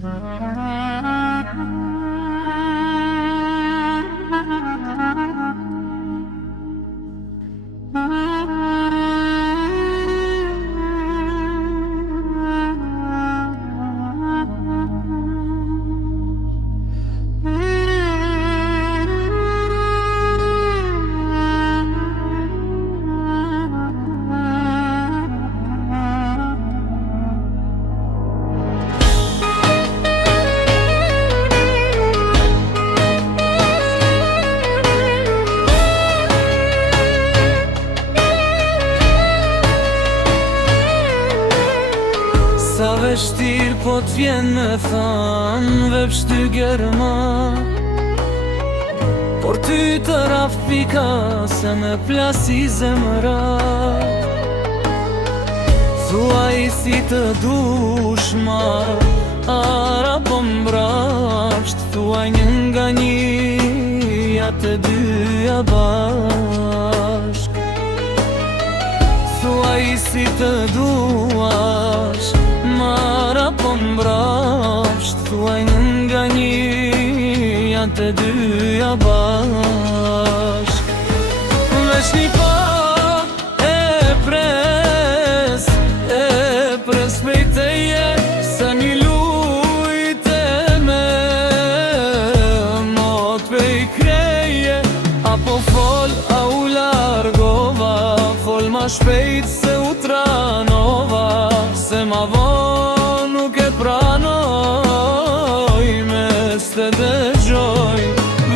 Sa vështir po t'vjen me than veç ty gërma, por ty të raf pika se me plasi zemra. Thuaj si të dush ma, ara po mbrapsht, thuaj një nga një, ja të dyja bashk. Thuaj si të duash, mara po mbrapsht, thuaj një nga një, janë të dyja bashk. Veç një pa e pres prej teje, se një lujte me mot prej kreje. Apo fol, a u largova, fol ma shpejt se u tranova, se ma von nuk e pranoj me s'te dëgjoj.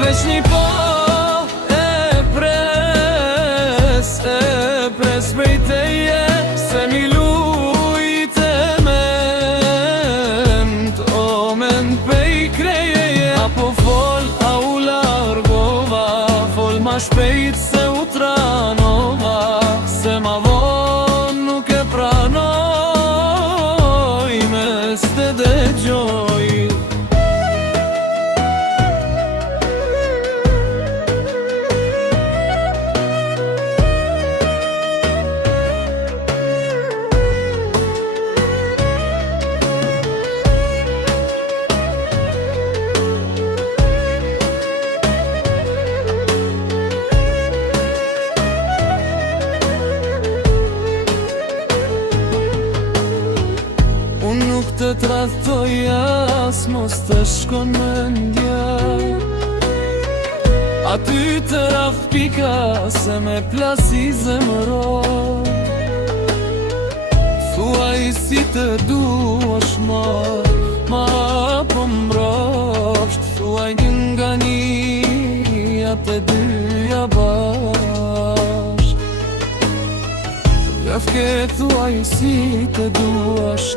Veç një pa e pres prej teje, se mi lujte me t'omen pej kreje. Apo fol, a u largova, fol ma shpejt se u tranova, se ma von nuk e pranoj me s'te dëgjoj. Nuk të tradhtoj as mos të shkon mendja, aty të raf pika se me plasi zemro. Thuaj si të duash ma po mbrapsht, thuaj një nga një, ja të dyja bashk. Lefke thuaj si të duash,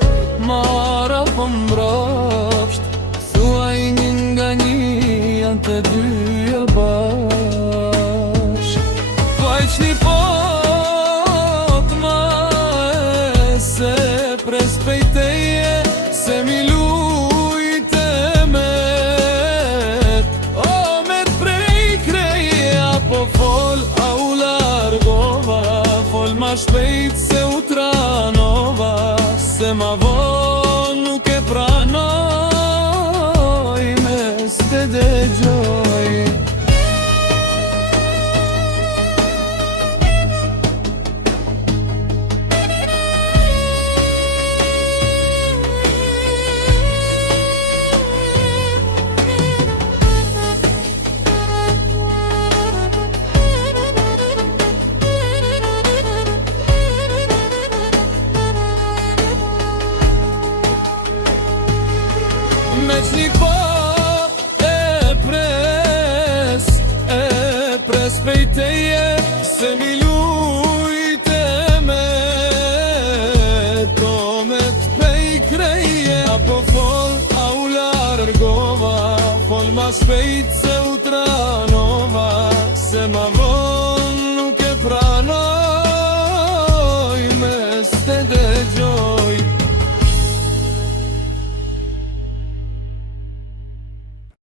mara po mbrapsht, thuaj një nga një, janë të dyja bashk. Thuaj qni pot ma se pres prej teje, se mi lujte me t'omet prej kreje. Apo fol, a u largova, fol ma shpejt se u tranova, se ma von nuk e pranoj me s'te dëgjoj. Me qni pa e pres prej teje, se mi lujte me t'omet prej kreje. Apo fol, a u largova, fol ma shpejt se u tranova,